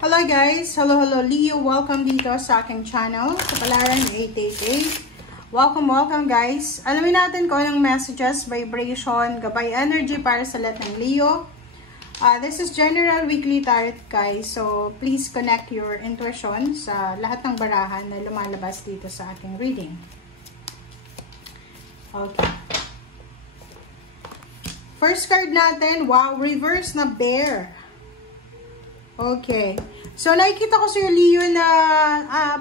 Hello guys! Hello Leo! Welcome dito sa aking channel, sa Palaran 888. Welcome guys! Alamin natin kung anong messages, vibration, gabay energy para sa lahat ng Leo. This is General Weekly Tarot guys. So, please connect your intuition sa lahat ng barahan na lumalabas dito sa ating reading. Okay. First card natin, wow, reverse na bear. Okay. So, nakikita ko sa Leo na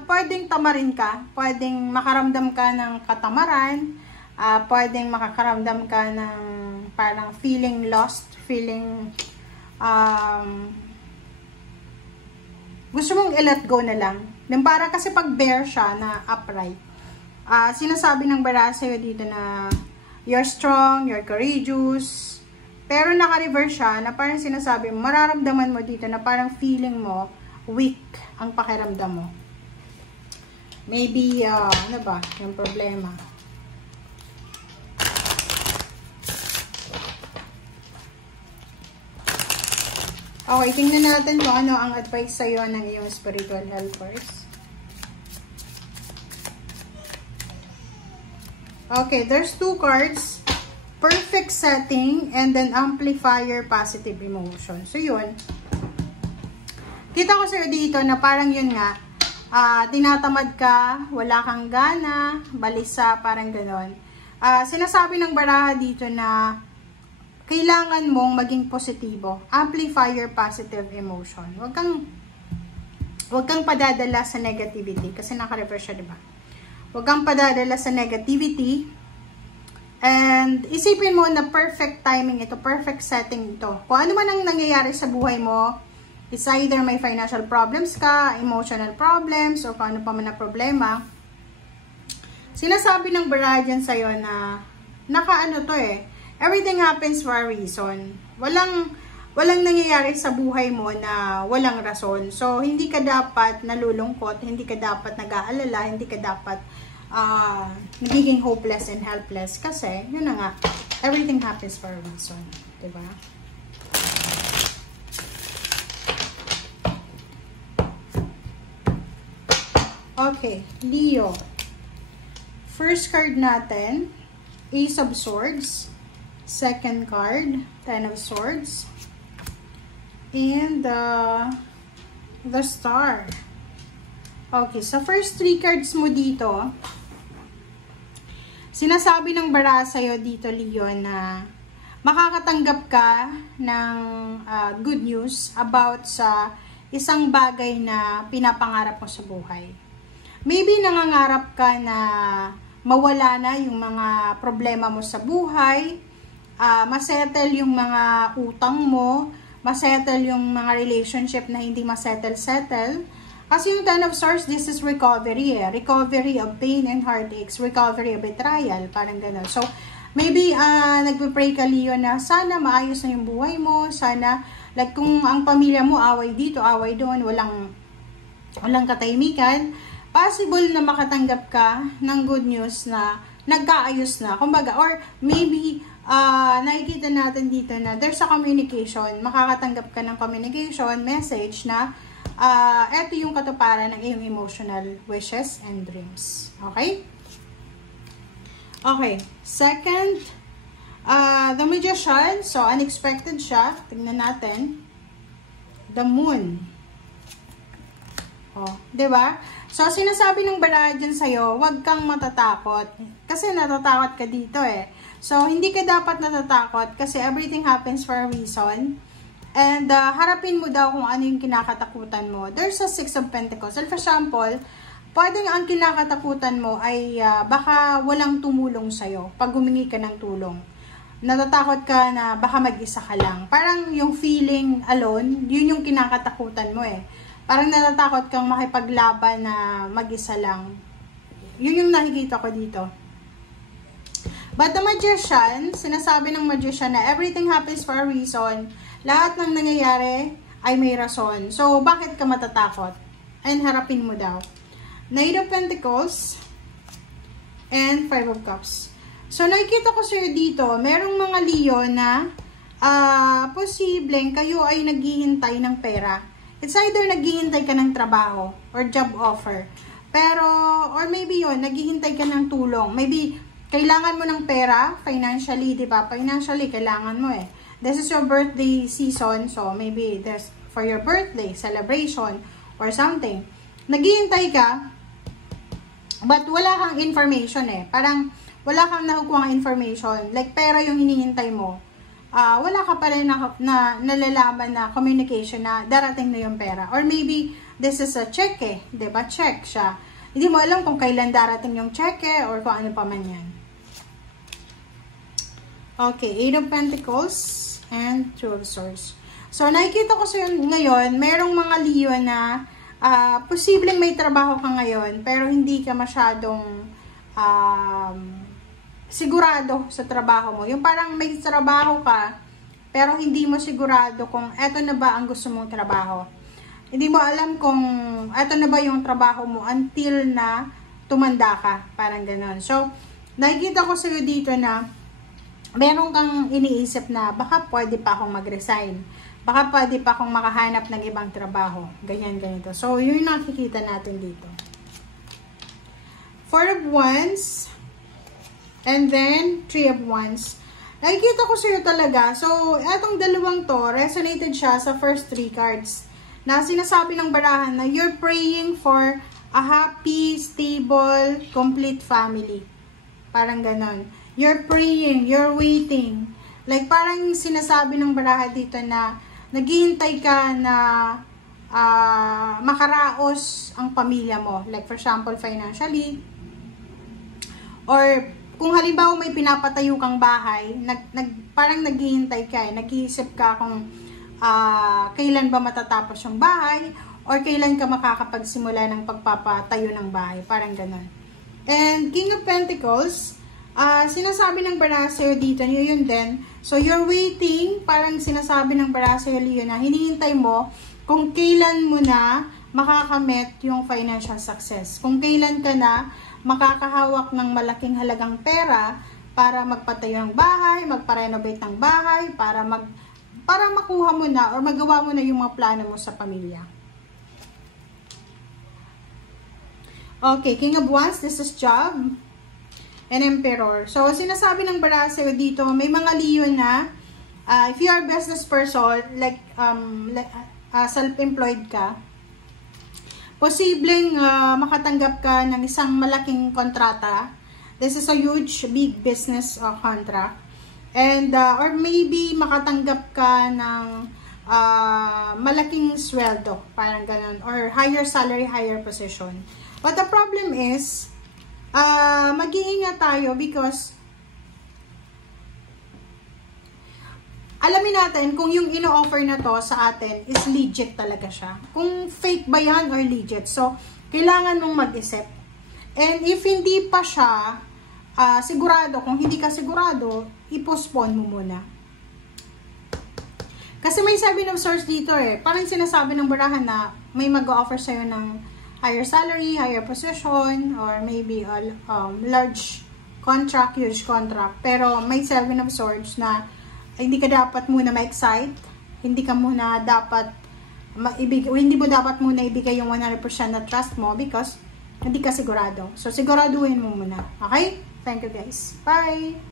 pwedeng tamarin ka. Pwedeng makaramdam ka ng katamaran. Pwedeng makakaramdam ka ng parang feeling lost. Feeling gusto mong i-let go na lang. Then, para kasi pag bear siya na upright. Sinasabi ng bara sa'yo dito na you're strong, you're courageous. Pero naka-reverse siya na parang sinasabi mo, mararamdaman mo dito na parang feeling mo weak ang pakiramdam mo. Maybe, ano ba, yung problema. Okay, tingnan natin kung ano ang advice sa'yo ng iyong spiritual helpers. Okay, there's two cards. Perfect setting and then amplifier positive emotion. So, yun. Kita ko sa'yo dito na parang yun nga, tinatamad ka, wala kang gana, balisa, parang ganon. Sinasabi ng baraha dito na kailangan mong maging positibo. Amplifier positive emotion. Huwag kang padadala sa negativity kasi naka-reverse siya, diba? Huwag kang padadala sa negativity. And isipin mo na perfect timing ito, perfect setting ito. Kung ano man ang nangyayari sa buhay mo, it's either may financial problems ka, emotional problems, o kung ano pa man na problema, sinasabi ng baraha dyan sa'yo na nakaano to everything happens for a reason. Walang nangyayari sa buhay mo na walang rason. So, hindi ka dapat nalulungkot, hindi ka dapat nag-aalala, hindi ka dapat nagiging hopeless and helpless kasi, yun na nga, everything happens for a reason. Diba? Okay, Leo. First card natin, Ace of Swords. Second card, Ten of Swords. And the Star. Okay, sa first three cards mo dito, sinasabi ng bara sa'yo dito, Leo, na makakatanggap ka ng good news about sa isang bagay na pinapangarap mo sa buhay. Maybe nangangarap ka na mawala na yung mga problema mo sa buhay, masettle yung mga utang mo, masettle yung mga relationship na hindi masettle-settle. Kasi yung Ten of Swords, this is recovery Recovery of pain and heartaches. Recovery of betrayal. Parang gano'n. So, maybe, nagpe-pray ka, Leo, na sana maayos na yung buhay mo. Sana, like, kung ang pamilya mo, away dito, away doon, walang katahimikan, possible na makatanggap ka ng good news na nagkaayos na. Kumbaga, or maybe, nakikita natin dito na there's a communication. Makakatanggap ka ng communication, message na ito yung katuparan ng iyong emotional wishes and dreams. Okay? Okay. Second, the Magician. So, unexpected siya. Tingnan natin. The Moon. Oh, diba? So, sinasabi ng baraha dyan sa'yo, huwag kang matatakot. Kasi natatakot ka dito So, hindi ka dapat natatakot kasi everything happens for a reason. And harapin mo daw kung ano yung kinakatakutan mo. There's a Six of Pentacles. So, for example, pwedeng ang kinakatakutan mo ay baka walang tumulong sa'yo pag humingi ka ng tulong. Natatakot ka na baka mag-isa ka lang. Parang yung feeling alone, yun yung kinakatakutan mo Parang natatakot kang makipaglaban na mag-isa lang. Yun yung nakikita ko dito. But the Magician, sinasabi ng Magician na everything happens for a reason. Lahat ng nangyayari ay may rason. So, bakit ka matatakot? And harapin mo daw. Knight of Pentacles and Five of Cups. So, nakikita ko sa'yo dito, merong mga Leo na posibleng kayo ay naghihintay ng pera. It's either naghihintay ka ng trabaho or job offer. Pero, or maybe yun, naghihintay ka ng tulong. Maybe, kailangan mo ng pera, financially, di ba? Financially, kailangan mo eh. This is your birthday season, so maybe there's for your birthday, celebration, or something. Naghihintay ka, but wala kang information eh. Parang, wala kang nakukuha information. Like, pera yung hinihintay mo. Wala ka pa rin na nalalaman na communication na darating na yung pera. Or maybe, this is a check eh. Diba? Check siya. Hindi mo alam kung kailan darating yung check eh, or kung ano pa man yan. Okay, Eight of Pentacles and Two of Swords. So, nakikita ko sa ngayon, merong mga Leo na posibleng may trabaho ka ngayon, pero hindi ka masyadong sigurado sa trabaho mo. Yung parang may trabaho ka, pero hindi mo sigurado kung eto na ba ang gusto mong trabaho. Hindi mo alam kung eto na ba yung trabaho mo until na tumanda ka. Parang ganon. So, nakikita ko sa'yo dito na meron kang iniisip na baka pwede pa akong mag-resign. Baka pwede pa akong makahanap ng ibang trabaho. Ganyan, ganito. So, yun yung nakikita natin dito. Four of Wands. And then, Three of Wands. Nakikita ko sa'yo talaga. So, etong dalawang to, resonated siya sa first three cards. Na sinasabi ng barahan na you're praying for a happy, stable, complete family. Parang ganon. You're praying, you're waiting. Like, parang sinasabi ng baraha dito na naghihintay ka na makaraos ang pamilya mo. Like, for example, financially. Or, kung halimbawa may pinapatayo kang bahay, parang naghihintay ka eh. Nag-iisip ka kung kailan ba matatapos yung bahay or kailan ka makakapagsimula ng pagpapatayo ng bahay. Parang ganon. And, King of Pentacles, sinasabi ng baraha sa'yo dito, yun din. So, you're waiting, parang sinasabi ng baraha sa'yo, Leo, na hinihintay mo kung kailan mo na makakamit yung financial success. Kung kailan ka na makakahawak ng malaking halagang pera para magpatayo ng bahay, magpa-renovate ng bahay, para makuha mo na or magawa mo na yung mga plano mo sa pamilya. Okay, King of Wands, this is job. And Emperor. So, sinasabi ng baraha sa'yo dito, may mga Leo na, if you are a business person, like, self-employed ka, posibleng makatanggap ka ng isang malaking kontrata. This is a huge, big business contract. And, or maybe makatanggap ka ng malaking sweldo, parang ganun, or higher salary, higher position. But the problem is, mag-iingat tayo because alamin natin kung yung ino-offer na to sa atin is legit talaga siya. Kung fake ba yan or legit. So, kailangan mong mag-isip. And if hindi pa siya sigurado, kung hindi ka sigurado, i-postpone mo muna. Kasi may sabi ng source dito eh. Parang sinasabi ng barahan na may mag-offer sa'yo ng higher salary, higher position, or maybe a large contract, huge contract. Pero may Seven of Swords na hindi ka dapat muna ma-excite, hindi mo dapat muna ibigay yung 100% na trust mo because hindi ka sigurado. So, siguraduhin mo muna. Okay? Thank you guys. Bye!